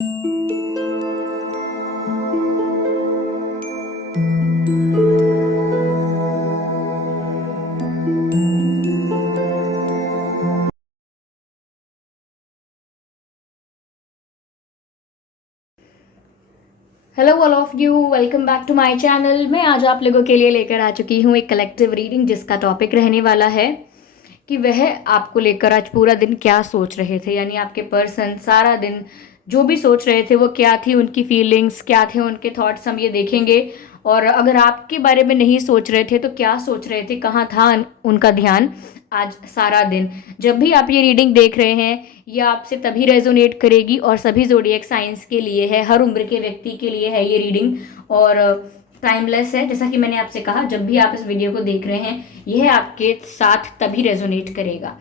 Hello all of you, welcome back to my channel. मैं आज आप लोगों के लिए लेकर आ चुकी हूँ एक कलेक्टिव रीडिंग जिसका टॉपिक रहने वाला है कि वह आपको लेकर आज पूरा दिन क्या सोच रहे थे। यानी आपके पर्सन सारा दिन जो भी सोच रहे थे वो क्या थी, उनकी फीलिंग्स क्या थे, उनके थॉट्स हम ये देखेंगे। और अगर आपके बारे में नहीं सोच रहे थे तो क्या सोच रहे थे, कहाँ था उनका ध्यान आज सारा दिन। जब भी आप ये रीडिंग देख रहे हैं ये आपसे तभी रेजोनेट करेगी और सभी जोडिएक साइंस के लिए है, हर उम्र के व्यक्ति के लिए है ये रीडिंग। और टाइमलेस है, जैसा कि मैंने आपसे कहा जब भी आप इस वीडियो को देख रहे हैं यह आपके साथ तभी रेजोनेट करेगा।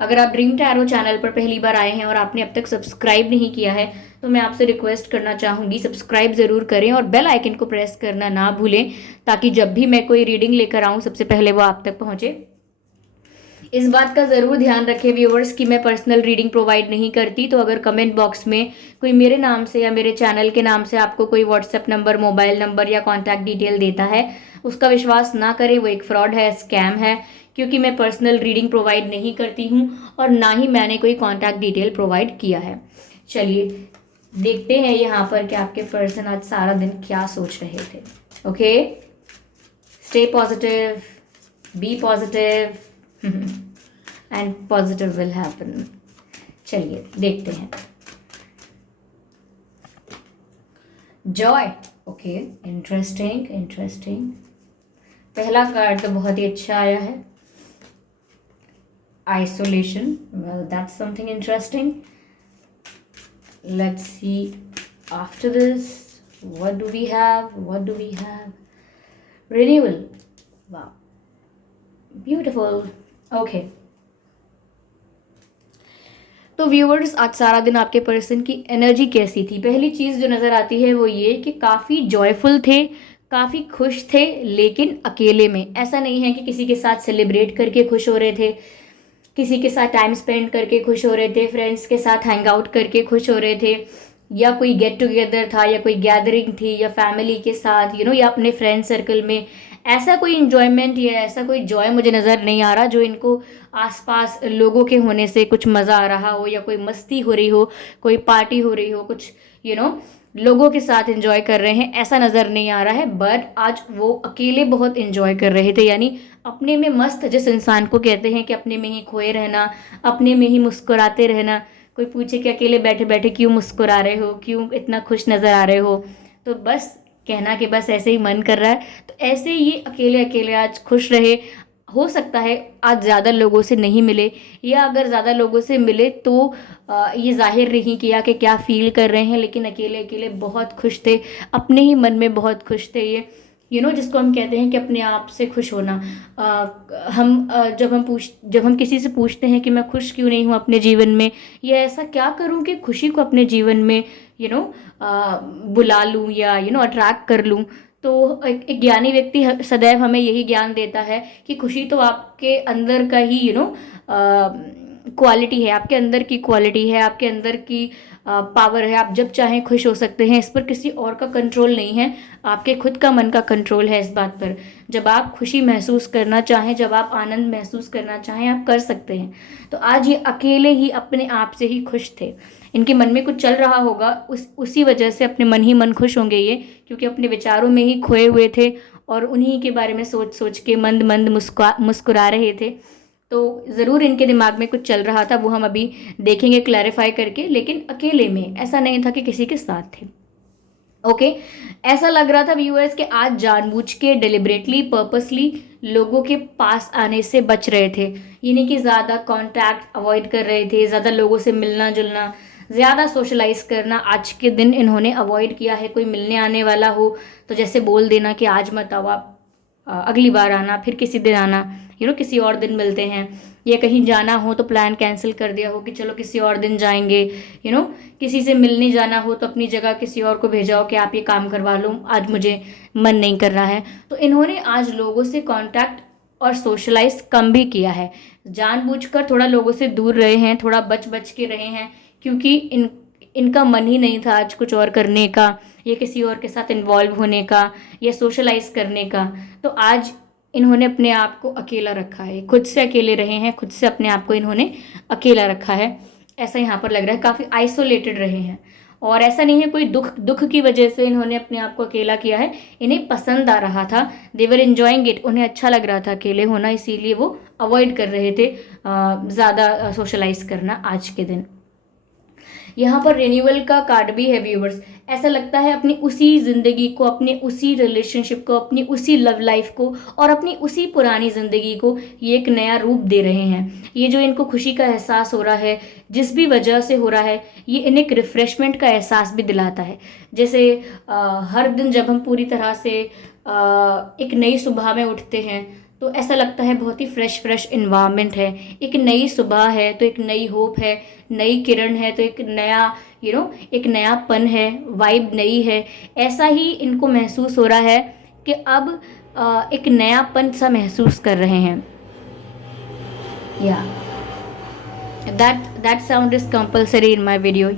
अगर आप ड्रीम टैरो चैनल पर पहली बार आए हैं और आपने अब तक सब्सक्राइब नहीं किया है तो मैं आपसे रिक्वेस्ट करना चाहूँगी सब्सक्राइब ज़रूर करें और बेल आइकन को प्रेस करना ना भूलें, ताकि जब भी मैं कोई रीडिंग लेकर आऊँ सबसे पहले वो आप तक पहुँचे। इस बात का ज़रूर ध्यान रखें व्यूअर्स कि मैं पर्सनल रीडिंग प्रोवाइड नहीं करती, तो अगर कमेंट बॉक्स में कोई मेरे नाम से या मेरे चैनल के नाम से आपको कोई व्हाट्सएप नंबर, मोबाइल नंबर या कॉन्टैक्ट डिटेल देता है उसका विश्वास ना करें, वो एक फ्रॉड है, स्कैम है। क्योंकि मैं पर्सनल रीडिंग प्रोवाइड नहीं करती हूँ और ना ही मैंने कोई कॉन्टैक्ट डिटेल प्रोवाइड किया है। चलिए देखते हैं यहाँ पर कि आपके पर्सन आज सारा दिन क्या सोच रहे थे। Okay, stay positive, be positive and positive will happen. चलिए देखते हैं। Joy, okay, interesting interesting. पहला कार्ड तो बहुत ही अच्छा आया है, isolation. Well that's something interesting. Let's see after this what do we have, what do we have. Renewal, वाह, ब्यूटिफुल। ओके, तो व्यूअर्स आज सारा दिन आपके पर्सन की एनर्जी कैसी थी। पहली चीज़ जो नज़र आती है वो ये कि काफ़ी जॉयफुल थे, काफ़ी खुश थे, लेकिन अकेले में। ऐसा नहीं है कि किसी के साथ सेलिब्रेट करके खुश हो रहे थे, किसी के साथ टाइम स्पेंड करके खुश हो रहे थे, फ्रेंड्स के साथ हैंग आउट करके खुश हो रहे थे, या कोई गेट टुगेदर था या कोई गैदरिंग थी या फैमिली के साथ या अपने फ्रेंड सर्कल में। ऐसा कोई इंजॉयमेंट या ऐसा कोई जॉय मुझे नज़र नहीं आ रहा जो इनको आसपास लोगों के होने से कुछ मज़ा आ रहा हो, या कोई मस्ती हो रही हो, कोई पार्टी हो रही हो, कुछ लोगों के साथ एंजॉय कर रहे हैं, ऐसा नज़र नहीं आ रहा है। बट आज वो अकेले बहुत एंजॉय कर रहे थे, यानी अपने में मस्त, जिस इंसान को कहते हैं कि अपने में ही खोए रहना, अपने में ही मुस्कुराते रहना। कोई पूछे कि अकेले बैठे बैठे क्यों मुस्कुरा रहे हो, क्यों इतना खुश नज़र आ रहे हो, तो बस कहना कि बस ऐसे ही मन कर रहा है। तो ऐसे ये अकेले अकेले आज खुश रहे। हो सकता है आज ज़्यादा लोगों से नहीं मिले, या अगर ज़्यादा लोगों से मिले तो ये जाहिर नहीं किया कि क्या फील कर रहे हैं, लेकिन अकेले अकेले बहुत खुश थे, अपने ही मन में बहुत खुश थे। ये जिसको हम कहते हैं कि अपने आप से खुश होना। जब हम किसी से पूछते हैं कि मैं खुश क्यों नहीं हूँ अपने जीवन में, या ऐसा क्या करूँ कि खुशी को अपने जीवन में बुला लूँ या अट्रैक्ट कर लूँ, तो एक ज्ञानी व्यक्ति सदैव हमें यही ज्ञान देता है कि खुशी तो आपके अंदर का ही क्वालिटी है, आपके अंदर की क्वालिटी है, आपके अंदर की पावर है। आप जब चाहें खुश हो सकते हैं, इस पर किसी और का कंट्रोल नहीं है, आपके खुद का मन का कंट्रोल है इस बात पर। जब आप खुशी महसूस करना चाहें, जब आप आनंद महसूस करना चाहें, आप कर सकते हैं। तो आज ये अकेले ही अपने आप से ही खुश थे। इनके मन में कुछ चल रहा होगा, उसी वजह से अपने मन ही मन खुश होंगे ये, क्योंकि अपने विचारों में ही खोए हुए थे और उन्हीं के बारे में सोच सोच के मंद मंद मुस्कुरा रहे थे। तो ज़रूर इनके दिमाग में कुछ चल रहा था, वो हम अभी देखेंगे क्लैरिफाई करके, लेकिन अकेले में, ऐसा नहीं था कि किसी के साथ थे। ओके, ऐसा लग रहा था व्यूअर्स कि आज जानबूझ के डिलिबरेटली पर्पसली लोगों के पास आने से बच रहे थे, यानी कि ज़्यादा कांटेक्ट अवॉइड कर रहे थे, ज़्यादा लोगों से मिलना जुलना, ज़्यादा सोशलाइज करना आज के दिन इन्होंने अवॉइड किया है। कोई मिलने आने वाला हो तो जैसे बोल देना कि आज मत आओ आप, अगली बार आना, फिर किसी दिन आना, किसी और दिन मिलते हैं। या कहीं जाना हो तो प्लान कैंसिल कर दिया हो कि चलो किसी और दिन जाएंगे। किसी से मिलने जाना हो तो अपनी जगह किसी और को भेजा हो कि आप ये काम करवा लो, आज मुझे मन नहीं कर रहा है। तो इन्होंने आज लोगों से कांटेक्ट और सोशलाइज कम भी किया है, जानबूझकर थोड़ा लोगों से दूर रहे हैं, थोड़ा बच बच के रहे हैं, क्योंकि इनका मन ही नहीं था आज कुछ और करने का, या किसी और के साथ इन्वॉल्व होने का, या सोशलाइज करने का। तो आज इन्होंने अपने आप को अकेला रखा है, खुद से अकेले रहे हैं, खुद से अपने आप को इन्होंने अकेला रखा है, ऐसा यहाँ पर लग रहा है। काफ़ी आइसोलेटेड रहे हैं, और ऐसा नहीं है कोई दुख दुख की वजह से इन्होंने अपने आप को अकेला किया है, इन्हें पसंद आ रहा था, देवर एंजॉइंग इट, उन्हें अच्छा लग रहा था अकेले होना, इसीलिए वो अवॉइड कर रहे थे ज़्यादा सोशलाइज करना आज के दिन। यहाँ पर रिन्यूअल का कार्ड भी है व्यूवर्स। ऐसा लगता है अपनी उसी ज़िंदगी को, अपने उसी रिलेशनशिप को, अपनी उसी लव लाइफ को और अपनी उसी पुरानी ज़िंदगी को ये एक नया रूप दे रहे हैं। ये जो इनको खुशी का एहसास हो रहा है, जिस भी वजह से हो रहा है, ये इन्हें एक रिफ़्रेशमेंट का एहसास भी दिलाता है। जैसे हर दिन जब हम पूरी तरह से एक नई सुबह में उठते हैं तो ऐसा लगता है बहुत ही फ्रेश इन्वायरमेंट है, एक नई सुबह है तो एक नई होप है, नई किरण है तो एक नया एक नयापन है, वाइब नई है। ऐसा ही इनको महसूस हो रहा है कि अब एक नयापन सा महसूस कर रहे हैं। या that sound is compulsory in my video,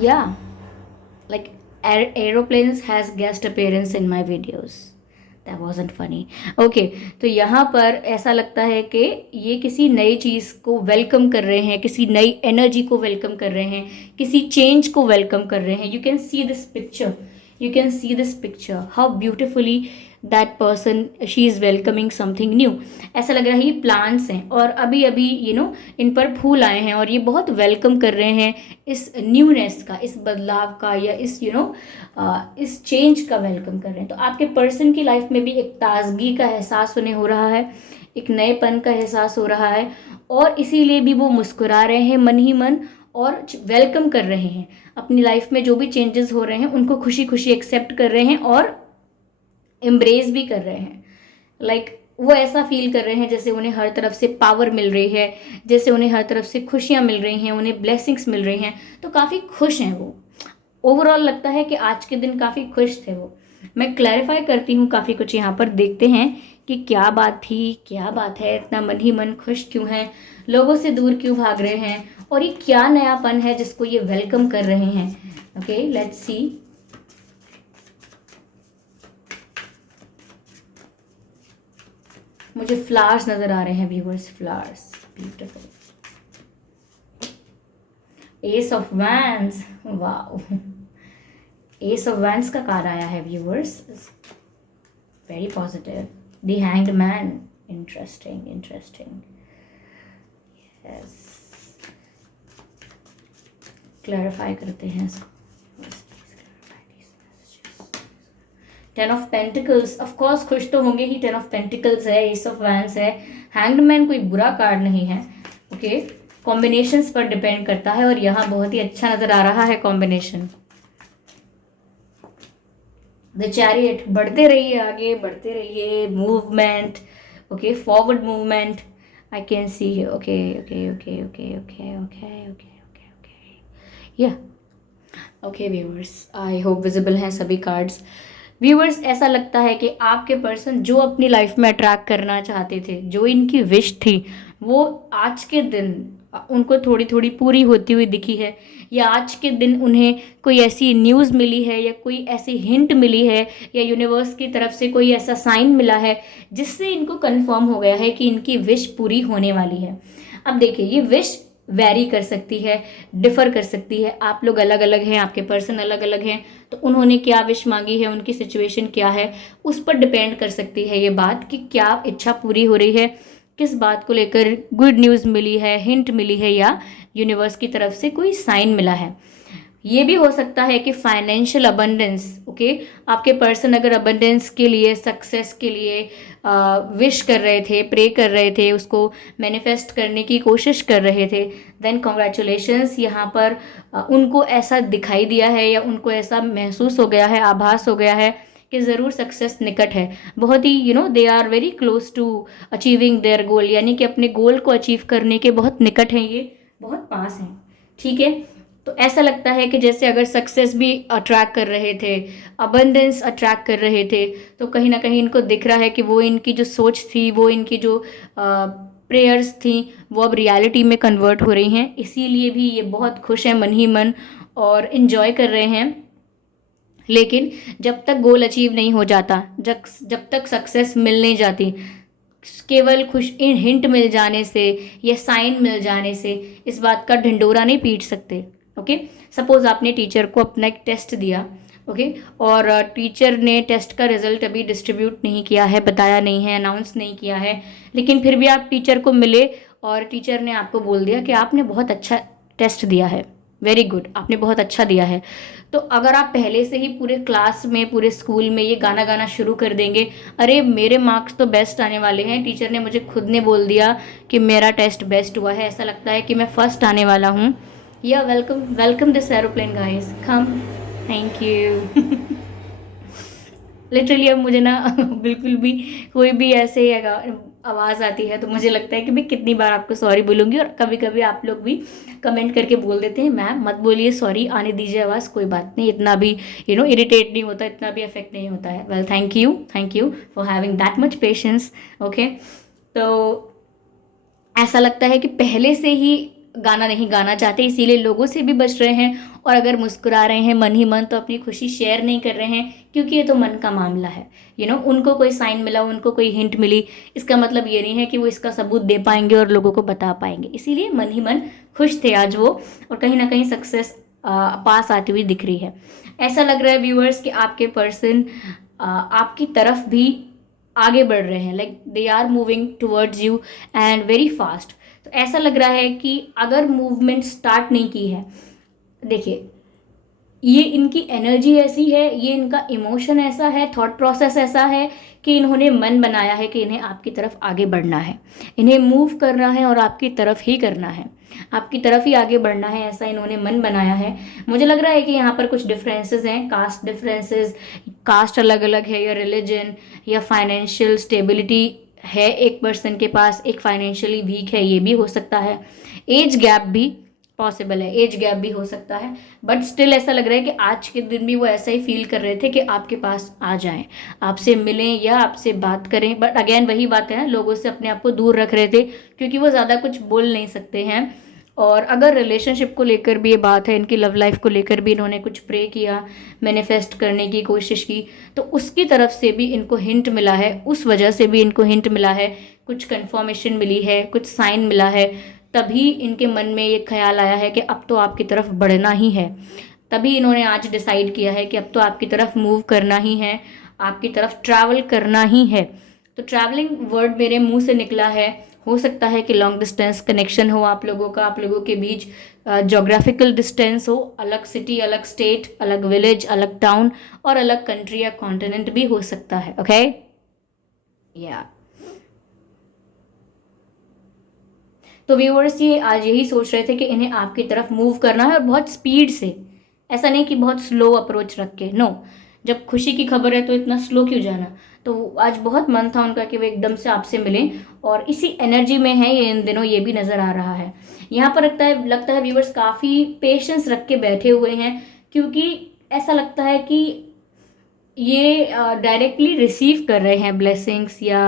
yeah, like aeroplanes has guest appearance in my videos. That wasn't funny. Okay, तो यहाँ पर ऐसा लगता है कि ये किसी नई चीज़ को वेलकम कर रहे हैं, किसी नई एनर्जी को वेलकम कर रहे हैं, किसी चेंज को वेलकम कर रहे हैं। You can see this picture how beautifully that person, she is welcoming something new. ऐसा लग रहा है ये प्लांट्स हैं और अभी अभी इन पर फूल आए हैं और ये बहुत वेलकम कर रहे हैं इस न्यूनेस का, इस बदलाव का, या इस चेंज का वेलकम कर रहे हैं। तो आपके पर्सन की लाइफ में भी एक ताजगी का एहसास उन्हें हो रहा है, एक नएपन का एहसास हो रहा है, और इसीलिए भी वो मुस्कुरा रहे हैं मन ही मन और वेलकम कर रहे हैं अपनी लाइफ में जो भी चेंजेस हो रहे हैं उनको खुशी खुशी एक्सेप्ट कर रहे हैं और एम्ब्रेस भी कर रहे हैं। लाइक वो ऐसा फील कर रहे हैं जैसे उन्हें हर तरफ से पावर मिल रही है, जैसे उन्हें हर तरफ से खुशियाँ मिल रही हैं, उन्हें ब्लेसिंग्स मिल रही हैं, तो काफ़ी खुश हैं वो। ओवरऑल लगता है कि आज के दिन काफ़ी खुश थे वो। मैं क्लैरिफाई करती हूँ काफ़ी कुछ यहाँ पर, देखते हैं कि क्या बात थी, क्या बात है, इतना मन ही मन खुश क्यों हैं, लोगों से दूर क्यों भाग रहे हैं, और ये क्या नयापन है जिसको ये वेलकम कर रहे हैं। Okay, let's see. मुझे फ्लावर्स नजर आ रहे हैं viewers, flowers, beautiful. S of wands, wow, S of wands का कार्ड आया है viewers, very positive. The hanged man, interesting. Yes, clarify करते हैं इसको। Ten of pentacles, of course खुश तो होंगे ही, टेन ऑफ पेंटिकल्स है, एस ऑफ वैंड्स है, हैंग्ड मैन कोई बुरा कार्ड नहीं है। ओके, कॉम्बिनेशंस पर डिपेंड करता है और यहाँ बहुत ही अच्छा नजर आ रहा है कॉम्बिनेशन। द चैरियट, बढ़ते रहिए आगे, बढ़ते रहिए, movement, okay, forward movement I can see. Okay, या okay viewers, I hope visible हैं सभी कार्ड्स। व्यूअर्स, ऐसा लगता है कि आपके पर्सन जो अपनी लाइफ में अट्रैक्ट करना चाहते थे, जो इनकी विश थी, वो आज के दिन उनको थोड़ी थोड़ी पूरी होती हुई दिखी है, या आज के दिन उन्हें कोई ऐसी न्यूज़ मिली है, या कोई ऐसी हिंट मिली है, या यूनिवर्स की तरफ से कोई ऐसा साइन मिला है जिससे इनको कंफर्म हो गया है कि इनकी विश पूरी होने वाली है। अब देखिए, ये विश वैरी कर सकती है, डिफ़र कर सकती है, आप लोग अलग अलग हैं, आपके पर्सन अलग अलग हैं, तो उन्होंने क्या विश मांगी है, उनकी सिचुएशन क्या है, उस पर डिपेंड कर सकती है ये बात कि क्या इच्छा पूरी हो रही है, किस बात को लेकर गुड न्यूज़ मिली है, हिंट मिली है, या यूनिवर्स की तरफ से कोई साइन मिला है। ये भी हो सकता है कि फाइनेंशियल अबंडेंस, ओके, आपके पर्सन अगर अबंडेंस के लिए, सक्सेस के लिए विश कर रहे थे, प्रे कर रहे थे, उसको मैनिफेस्ट करने की कोशिश कर रहे थे, देन कॉन्ग्रेचुलेशंस। यहाँ पर उनको ऐसा दिखाई दिया है या उनको ऐसा महसूस हो गया है, आभास हो गया है कि ज़रूर सक्सेस निकट है, बहुत ही they are very close to achieving their goal, यानी कि अपने गोल को अचीव करने के बहुत निकट हैं, ये बहुत पास हैं। ठीक है, तो ऐसा लगता है कि जैसे अगर सक्सेस भी अट्रैक्ट कर रहे थे, अबंडेंस अट्रैक्ट कर रहे थे, तो कहीं ना कहीं इनको दिख रहा है कि वो इनकी जो सोच थी, वो इनकी जो प्रेयर्स थी वो अब रियलिटी में कन्वर्ट हो रही हैं, इसीलिए भी ये बहुत खुश हैं मन ही मन और इन्जॉय कर रहे हैं। लेकिन जब तक गोल अचीव नहीं हो जाता, जब तक सक्सेस मिल नहीं जाती, केवल खुश इन हिंट मिल जाने से या साइन मिल जाने से इस बात का ढिंडोरा नहीं पीट सकते। ओके, सपोज आपने टीचर को अपना एक टेस्ट दिया, ओके, और टीचर ने टेस्ट का रिजल्ट अभी डिस्ट्रीब्यूट नहीं किया है, बताया नहीं है, अनाउंस नहीं किया है, लेकिन फिर भी आप टीचर को मिले और टीचर ने आपको बोल दिया कि आपने बहुत अच्छा टेस्ट दिया है, वेरी गुड, आपने बहुत अच्छा दिया है। तो अगर आप पहले से ही पूरे क्लास में, पूरे स्कूल में ये गाना गाना शुरू कर देंगे, अरे मेरे मार्क्स तो बेस्ट आने वाले हैं, टीचर ने मुझे खुद ने बोल दिया कि मेरा टेस्ट बेस्ट हुआ है, ऐसा लगता है कि मैं फर्स्ट आने वाला हूँ, या welcome welcome this aeroplane guys, come, thank you. Literally अब मुझे ना बिल्कुल भी कोई भी ऐसे आवाज़ आती है तो मुझे लगता है कि मैं कितनी बार आपको सॉरी बोलूँगी, और कभी कभी आप लोग भी कमेंट करके बोल देते हैं मैम मत बोलिए, सॉरी, आने दीजिए आवाज़, कोई बात नहीं, इतना भी इरिटेट नहीं होता, इतना भी अफेक्ट नहीं होता है। Well, thank you for having that much patience. Okay, तो ऐसा लगता है कि पहले से ही गाना नहीं गाना चाहते, इसीलिए लोगों से भी बच रहे हैं, और अगर मुस्कुरा रहे हैं मन ही मन तो अपनी खुशी शेयर नहीं कर रहे हैं, क्योंकि ये तो मन का मामला है। उनको कोई साइन मिला, उनको कोई हिंट मिली, इसका मतलब ये नहीं है कि वो इसका सबूत दे पाएंगे और लोगों को बता पाएंगे, इसीलिए मन ही मन खुश थे आज वो, और कहीं ना कहीं सक्सेस पास आती हुई दिख रही है। ऐसा लग रहा है व्यूअर्स कि आपके पर्सन आपकी तरफ भी आगे बढ़ रहे हैं, like they are moving towards you and very fast. तो ऐसा लग रहा है कि अगर मूवमेंट स्टार्ट नहीं की है, देखिए ये इनकी एनर्जी ऐसी है, ये इनका इमोशन ऐसा है, थॉट प्रोसेस ऐसा है कि इन्होंने मन बनाया है कि इन्हें आपकी तरफ आगे बढ़ना है, इन्हें मूव करना है और आपकी तरफ ही करना है, आपकी तरफ ही आगे बढ़ना है, ऐसा इन्होंने मन बनाया है। मुझे लग रहा है कि यहाँ पर कुछ डिफरेंसेस हैं, कास्ट डिफरेंसेस, कास्ट अलग अलग है, या रिलीजन, या फाइनेंशियल स्टेबिलिटी है एक पर्सन के पास, एक फाइनेंशियली वीक है, ये भी हो सकता है। एज गैप भी पॉसिबल है, एज गैप भी हो सकता है, बट स्टिल ऐसा लग रहा है कि आज के दिन भी वो ऐसा ही फील कर रहे थे कि आपके पास आ जाएं, आपसे मिलें या आपसे बात करें। बट अगेन वही बात है ना, लोगों से अपने आप को दूर रख रहे थे क्योंकि वो ज़्यादा कुछ बोल नहीं सकते हैं। और अगर रिलेशनशिप को लेकर भी ये बात है, इनकी लव लाइफ को लेकर भी इन्होंने कुछ प्रे किया, मैनिफेस्ट करने की कोशिश की, तो उसकी तरफ से भी इनको हिंट मिला है, उस वजह से भी इनको हिंट मिला है, कुछ कंफर्मेशन मिली है, कुछ साइन मिला है, तभी इनके मन में ये ख्याल आया है कि अब तो आपकी तरफ बढ़ना ही है। तभी इन्होंने आज डिसाइड किया है कि अब तो आपकी तरफ मूव करना ही है, आपकी तरफ ट्रैवल करना ही है। तो ट्रैवलिंग वर्ड मेरे मुंह से निकला है, हो सकता है कि लॉन्ग डिस्टेंस कनेक्शन हो आप लोगों का, आप लोगों के बीच जोग्राफिकल डिस्टेंस हो, अलग सिटी, अलग स्टेट, अलग विलेज, अलग टाउन और अलग कंट्री या कॉन्टिनेंट भी हो सकता है। ओके, या तो व्यूअर्स ये आज यही सोच रहे थे कि इन्हें आपकी तरफ मूव करना है, और बहुत स्पीड से, ऐसा नहीं कि बहुत स्लो अप्रोच रख के, नो, जब खुशी की खबर है तो इतना स्लो क्यों जाना। तो आज बहुत मन था उनका कि वो एकदम से आपसे मिलें, और इसी एनर्जी में है ये इन दिनों, ये भी नज़र आ रहा है। यहाँ पर लगता है व्यूअर्स काफ़ी पेशेंस रख के बैठे हुए हैं, क्योंकि ऐसा लगता है कि ये डायरेक्टली रिसीव कर रहे हैं ब्लेसिंग्स, या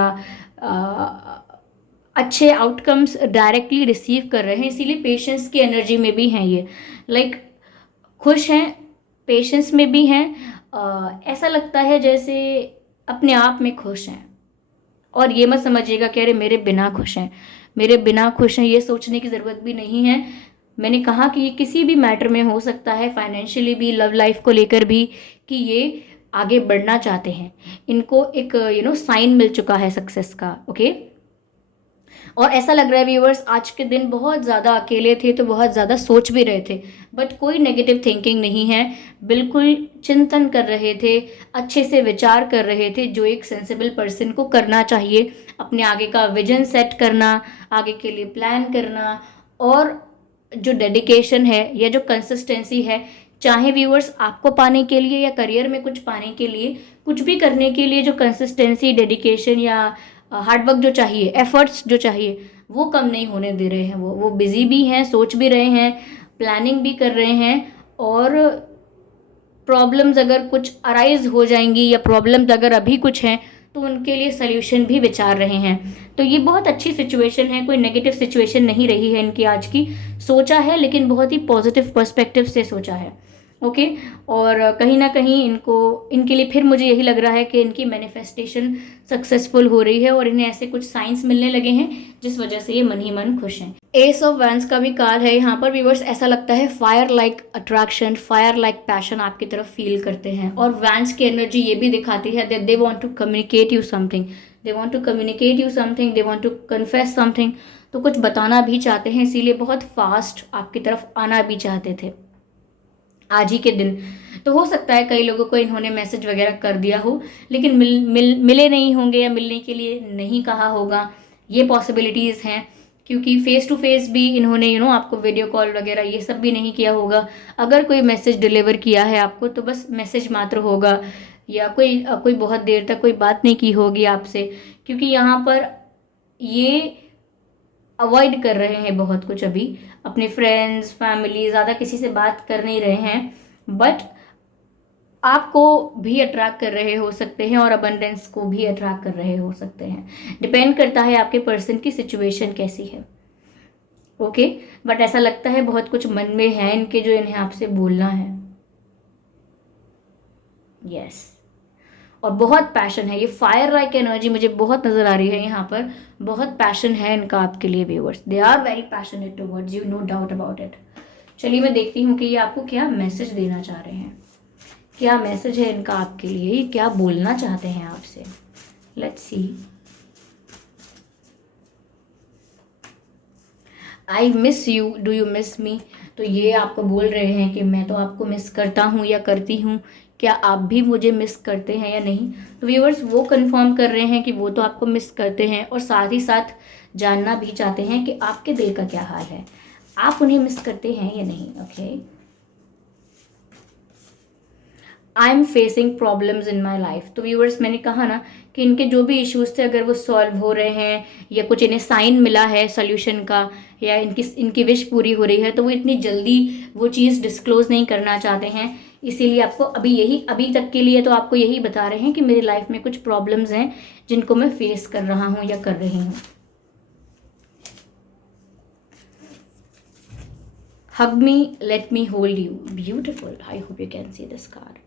अच्छे आउटकम्स डायरेक्टली रिसीव कर रहे हैं, इसीलिए पेशेंस की एनर्जी में भी हैं ये, लाइक खुश हैं, पेशेंस में भी हैं। ऐसा लगता है जैसे अपने आप में खुश हैं, और ये मत समझिएगा कि अरे मेरे बिना खुश हैं, मेरे बिना खुश हैं, ये सोचने की ज़रूरत भी नहीं है। मैंने कहा कि ये किसी भी मैटर में हो सकता है, फाइनेंशियली भी, लव लाइफ को लेकर भी, कि ये आगे बढ़ना चाहते हैं, इनको एक साइन मिल चुका है सक्सेस का। ओके, और ऐसा लग रहा है व्यूअर्स आज के दिन बहुत ज़्यादा अकेले थे, तो बहुत ज़्यादा सोच भी रहे थे, बट कोई नेगेटिव थिंकिंग नहीं है, बिल्कुल चिंतन कर रहे थे, अच्छे से विचार कर रहे थे, जो एक सेंसिबल पर्सन को करना चाहिए, अपने आगे का विजन सेट करना, आगे के लिए प्लान करना, और जो डेडिकेशन है या जो कंसिस्टेंसी है, चाहे व्यूअर्स आपको पाने के लिए या करियर में कुछ पाने के लिए, कुछ भी करने के लिए जो कंसिस्टेंसी, डेडिकेशन या हार्डवर्क जो चाहिए, एफर्ट्स जो चाहिए, वो कम नहीं होने दे रहे हैं। वो बिजी भी हैं, सोच भी रहे हैं, प्लानिंग भी कर रहे हैं, और प्रॉब्लम्स अगर कुछ अराइज हो जाएंगी, या प्रॉब्लम्स अगर अभी कुछ हैं, तो उनके लिए सल्यूशन भी विचार रहे हैं। तो ये बहुत अच्छी सिचुएशन है, कोई नेगेटिव सिचुएशन नहीं रही है इनकी आज की। सोचा है लेकिन बहुत ही पॉजिटिव पर्सपेक्टिव से सोचा है। ओके। और कहीं ना कहीं इनके लिए फिर मुझे यही लग रहा है कि इनकी मैनिफेस्टेशन सक्सेसफुल हो रही है और इन्हें ऐसे कुछ साइंस मिलने लगे हैं जिस वजह से ये मन ही मन खुश हैं। एस ऑफ वैंस का भी कार्ड है यहाँ पर व्यूअर्स। ऐसा लगता है fire like attraction, fire like passion आपकी तरफ फील करते हैं। और वैंस की एनर्जी ये भी दिखाती है that they want to communicate you something, they want to communicate you something, they want to confess something. तो कुछ बताना भी चाहते हैं, इसीलिए बहुत फास्ट आपकी तरफ आना भी चाहते थे आज ही के दिन। तो हो सकता है कई लोगों को इन्होंने मैसेज वगैरह कर दिया हो, लेकिन मिले नहीं होंगे या मिलने के लिए नहीं कहा होगा, ये पॉसिबिलिटीज़ हैं। क्योंकि फेस टू फेस भी इन्होंने आपको वीडियो कॉल वगैरह ये सब भी नहीं किया होगा। अगर कोई मैसेज डिलीवर किया है आपको तो बस मैसेज मात्र होगा, या कोई बहुत देर तक कोई बात नहीं की होगी आपसे। क्योंकि यहाँ पर ये अवॉइड कर रहे हैं बहुत कुछ, अभी अपने फ्रेंड्स फैमिली ज़्यादा किसी से बात कर नहीं रहे हैं, बट आपको भी अट्रैक्ट कर रहे हो सकते हैं और अबंडेंस को भी अट्रैक्ट कर रहे हो सकते हैं। डिपेंड करता है आपके पर्सन की सिचुएशन कैसी है। ओके। बट ऐसा लगता है बहुत कुछ मन में है इनके जो इन्हें आपसे बोलना है। यस। और बहुत पैशन है, ये फायर लाइक एनर्जी मुझे बहुत नजर आ रही है यहाँ पर। बहुत पैशन है इनका आपके लिए viewers, they are very passionate towards you, no doubt about it. चलिए मैं देखती हूँ कि ये आपको क्या मैसेज देना चाह रहे हैं, क्या मैसेज है इनका आपके लिए, ये क्या बोलना चाहते हैं आपसे। Let's see. I miss you, do you miss मी। तो ये आपको बोल रहे हैं कि मैं तो आपको मिस करता हूँ या करती हूँ, क्या आप भी मुझे मिस करते हैं या नहीं। तो व्यूअर्स वो कंफर्म कर रहे हैं कि वो तो आपको मिस करते हैं और साथ ही साथ जानना भी चाहते हैं कि आपके दिल का क्या हाल है, आप उन्हें मिस करते हैं या नहीं। Okay. I am facing problems in my life. तो व्यूअर्स मैंने कहा ना कि इनके जो भी इश्यूज थे अगर वो सॉल्व हो रहे हैं या कुछ इन्हें साइन मिला है सोल्यूशन का, या इनकी विश पूरी हो रही है, तो वो इतनी जल्दी वो चीज़ डिस्क्लोज नहीं करना चाहते हैं। इसीलिए आपको अभी तक के लिए तो आपको यही बता रहे हैं कि मेरी लाइफ में कुछ प्रॉब्लम्स हैं जिनको मैं फेस कर रहा हूँ या कर रही हूँ। Hug me, let me hold you. Beautiful. I hope you can see this card.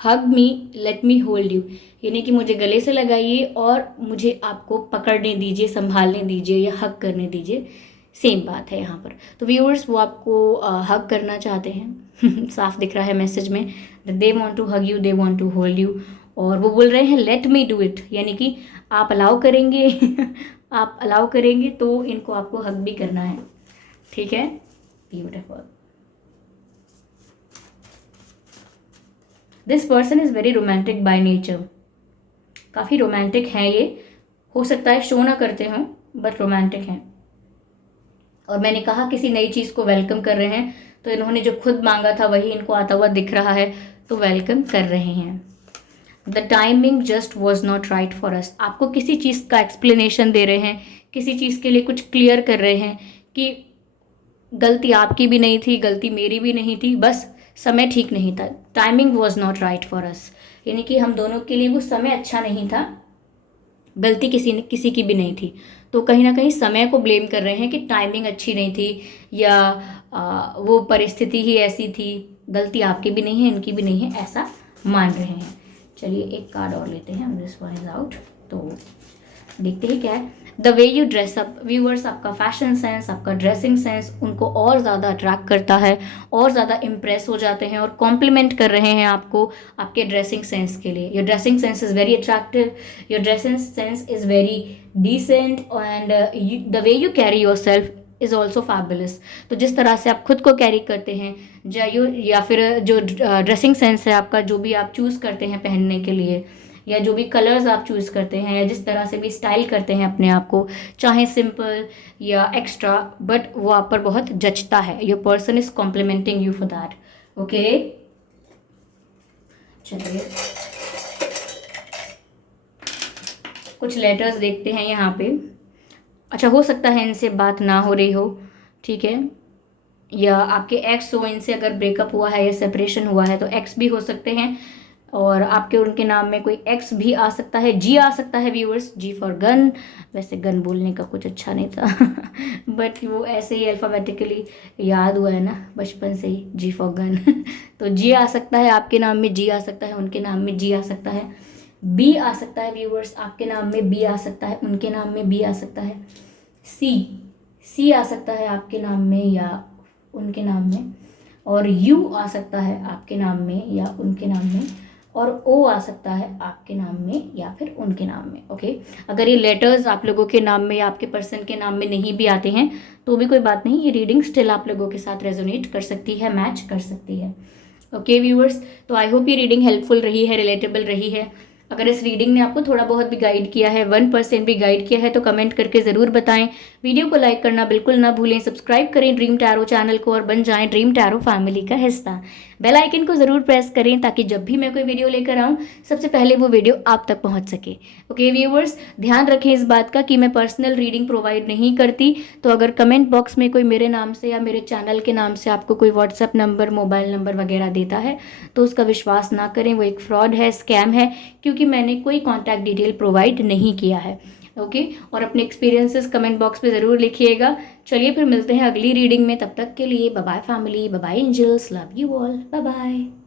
Hug me, let me hold you, यानी कि मुझे गले से लगाइए और मुझे आपको पकड़ने दीजिए, संभालने दीजिए या हग करने दीजिए। सेम बात है यहाँ पर। तो व्यूअर्स वो आपको हग करना चाहते हैं साफ दिख रहा है मैसेज में, they want to hug you, they want to hold you. और वो बोल रहे हैं लेट मी डू इट, यानी कि आप अलाउ करेंगे आप अलाउ करेंगे तो इनको आपको हग भी करना है। ठीक है। Beautiful. This person is very romantic by nature. काफ़ी रोमांटिक हैं ये, हो सकता है शो ना करते हों बट रोमांटिक हैं। और मैंने कहा किसी नई चीज़ को वेलकम कर रहे हैं, तो इन्होंने जो खुद मांगा था वही इनको आता हुआ दिख रहा है, तो वेलकम कर रहे हैं। The timing just was not right for us. आपको किसी चीज़ का एक्सप्लेनेशन दे रहे हैं, किसी चीज़ के लिए कुछ क्लियर कर रहे हैं कि गलती आपकी भी नहीं थी, गलती मेरी भी नहीं थी, बस समय ठीक नहीं था। Timing was not right for us, यानी कि हम दोनों के लिए वो समय अच्छा नहीं था, गलती किसी की भी नहीं थी। तो कहीं ना कहीं समय को ब्लेम कर रहे हैं कि टाइमिंग अच्छी नहीं थी या वो परिस्थिति ही ऐसी थी, गलती आपकी भी नहीं है, इनकी भी नहीं है, ऐसा मान रहे हैं। चलिए एक कार्ड और लेते हैं, दिस वन इज आउट। तो देखते हैं क्या है। The way you dress up. Viewers आपका फैशन सेंस, आपका ड्रेसिंग सेंस उनको और ज़्यादा अट्रैक्ट करता है, और ज़्यादा इम्प्रेस हो जाते हैं और कॉम्प्लीमेंट कर रहे हैं आपको आपके ड्रेसिंग सेंस के लिए। Your dressing sense is very attractive, your dressing sense is very decent and the way you carry yourself is also fabulous. तो जिस तरह से आप खुद को कैरी करते हैं या फिर जो ड्रेसिंग सेंस है आपका, जो भी आप चूज़ करते हैं पहनने के लिए, या जो भी कलर्स आप चूज़ करते हैं, या जिस तरह से भी स्टाइल करते हैं अपने आप को, चाहे सिंपल या एक्स्ट्रा, बट वो आप पर बहुत जचता है। Your person is complementing you for that. Okay. चलिए कुछ लेटर्स देखते हैं यहाँ पे। अच्छा, हो सकता है इनसे बात ना हो रही हो, ठीक है। या आपके एक्स हो, इनसे अगर ब्रेकअप हुआ है या सेपरेशन हुआ है तो एक्स भी हो सकते हैं, और आपके उनके नाम में कोई एक्स भी आ सकता है, जी आ सकता है व्यूअर्स, जी फॉर गन। वैसे गन बोलने का कुछ अच्छा नहीं था बट वो ऐसे ही अल्फ़ाबेटिकली याद हुआ है ना बचपन से ही, जी फॉर गन तो जी आ सकता है, आपके नाम में जी आ सकता है, उनके नाम में जी आ सकता है। बी आ सकता है व्यूअर्स, आपके नाम में बी आ सकता है, उनके नाम में बी आ सकता है। सी सी आ सकता है आपके नाम में या उनके नाम में, और यू आ सकता है आपके नाम में या उनके नाम में, और ओ आ सकता है आपके नाम में या फिर उनके नाम में। ओके, अगर ये लेटर्स आप लोगों के नाम में या आपके पर्सन के नाम में नहीं भी आते हैं तो भी कोई बात नहीं, ये रीडिंग स्टिल आप लोगों के साथ रेजोनेट कर सकती है, मैच कर सकती है। ओके व्यूअर्स, तो आई होप ये रीडिंग हेल्पफुल रही है, रिलेटेबल रही है। अगर इस रीडिंग ने आपको थोड़ा बहुत भी गाइड किया है, 1% भी गाइड किया है, तो कमेंट करके ज़रूर बताएं। वीडियो को लाइक करना बिल्कुल ना भूलें, सब्सक्राइब करें ड्रीम टैरो चैनल को और बन जाएं ड्रीम टैरो फैमिली का हिस्सा। बेल आइकन को ज़रूर प्रेस करें ताकि जब भी मैं कोई वीडियो लेकर आऊँ सबसे पहले वो वीडियो आप तक पहुँच सके। ओके व्यूअर्स, ध्यान रखें इस बात का कि मैं पर्सनल रीडिंग प्रोवाइड नहीं करती, तो अगर कमेंट बॉक्स में कोई मेरे नाम से या मेरे चैनल के नाम से आपको कोई व्हाट्सएप नंबर, मोबाइल नंबर वगैरह देता है तो उसका विश्वास ना करें, वो एक फ्रॉड है, स्कैम है, क्योंकि मैंने कोई कॉन्टैक्ट डिटेल प्रोवाइड नहीं किया है। ओके, और अपने एक्सपीरियंसेस कमेंट बॉक्स में ज़रूर लिखिएगा। चलिए फिर मिलते हैं अगली रीडिंग में, तब तक के लिए bye bye family, bye bye angels, love you all, bye bye.